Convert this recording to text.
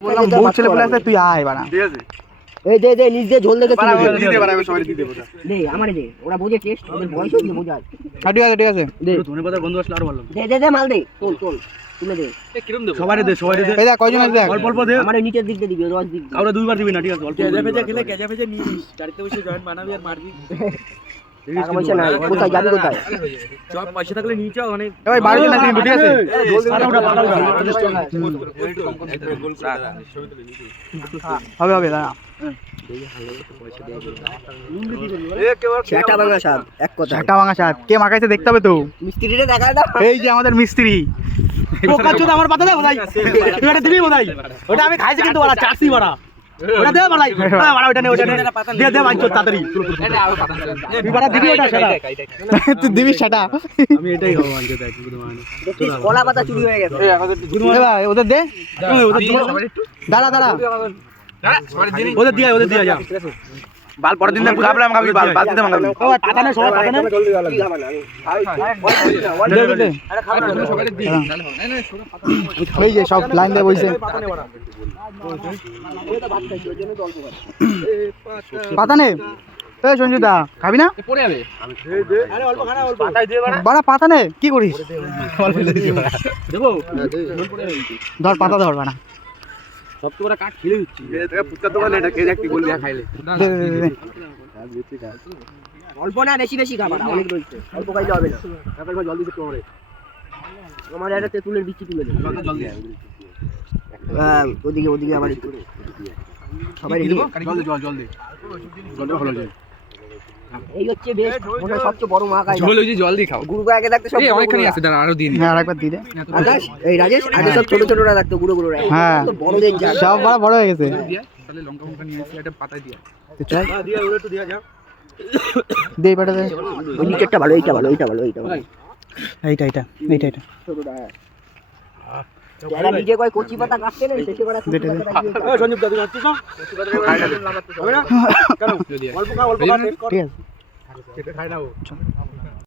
বললাম বউ ছেলে বলে আছে তুই আয় বানা। ঠিক আছে এই দে দে নিজ দে ঝোল দেখে তুই দিতে পারবে সবাই দিতে পারবে দে আমারে দে ওরা বোঝে টেস্ট ওদের বয়স হচ্ছে বোঝায় ঠিক আছে ঠিক আছে দে ধনেপাতার গন্ধ আসলে আরো ভালো দে দে দে মাল দে তোল তোল তুলে দে কিরম দেব সবাই দে এই দেখ কয়জন আছে দেখ অল্প অল্প দে আমারে নিচের দিক দিয়ে দিবি রস দিক দিয়ে আমরা দুইবার দিবি না ঠিক আছে অল্প কেজা ভেজা খেলে কেজা ভেজা নিস গাড়িতে বসে জয়েন্ট বানাবি আর মারবি টাকা পয়সা নাই কোথায় যাবি কোথায় সব পয়সা থাকলে নিয়ে যাও অনেক এ ভাই 12 জন আছে কিন্তু ঠিক আছে হবে হবে দাঁড়া সেটা ভাঙা স্বাদ এক কথা ঝাঁটা ভাঙা স্বাদ কে মাখাইছে দেখতে হবে তো মিস্ত্রিরে দেখা দাও এই যে আমাদের মিস্ত্রি পোকা চোদ আমার পাতা দে বোধাই এটা দিবি বোধাই ওটা আমি খাইছি কিন্তু বড়া চাটছি বড়া ওটা দে বড়াই বড়া ওটা নে দে দে ভাই চোদ তাড়াতাড়ি তুই বড়া দিবি ওটা সেটা তুই দিবি সেটা আমি এটাই খাবো আজকে দেখ কিন্তু মানে দেখিস কলা পাতা চুরি হয়ে গেছে এ ভাই ওদের দে দাঁড়া দাঁড়া ওদের দিয়া যা বাল পরের দিন খাবলে আমি খাবি বাল দিতে মাঙ্গাবি ও পাতা নে সবাই পাতা নে দে দে এই যে সব লাইন দিয়ে বইছে পাতা নে এই সঞ্জুদা খাবি না পড়ে যাবে আরে অল্প খানা অল্প পাতাই দে বাড়া বড়া পাতা নে কি করিস দেবো ধর পাতা ধর বানা সব তো বড় কাট খেলে হচ্ছে এটা পুত্তা তো বলে এটা কে দেখতে গোল দিয়া খাইলে অল্প না বেশি বেশি খাবার অনেক রয়েছে অল্প খাইলে হবে না তারপর জল দিতে তোমারে আমার একটা তেঁতুলের বিচি তুলে দে জল দিয়ে ওদিকে ওদিকে আবার একটু সবাই রেডি জল দে জলটা ভালো যায় এই হচ্ছে বেশ মনে হয় সবচেয়ে বড় মা খায় জল ওই যে জল দিয়ে খাও গুরু গায়ে থাকতে সব এই অনেকখানি আছে দাঁড়া আরো দিন হ্যাঁ আরেকবার দি দে আকাশ এই রাজেশ আগে সব ছোট ছোটরা রাখতো গুঁড়ো গুঁড়ো রাখতো হ্যাঁ বড় দেখ যা সব বড় বড় হয়ে গেছে দিয়া তাহলে লঙ্কা ফঙ্কা নিয়ে এসে একটা পাতায় দিয়া চল দিয়া ওরে একটু দিয়া যা দে পাটা দে ওই নিচেরটা ভালো এইটা ভালো এইটা ভালো এইটা ভালো এইটা এইটা এইটা এইটা ছোটটা যারা নিজে কয় কচি পাতা কাটতে না শেষে করে দে, দে, দে। এই সঞ্জীব দাদু যাচ্ছিস না হবে না কেন অল্প খা অল্প খা টেস্ট কর ঠিক আছে কেটে খাই না ও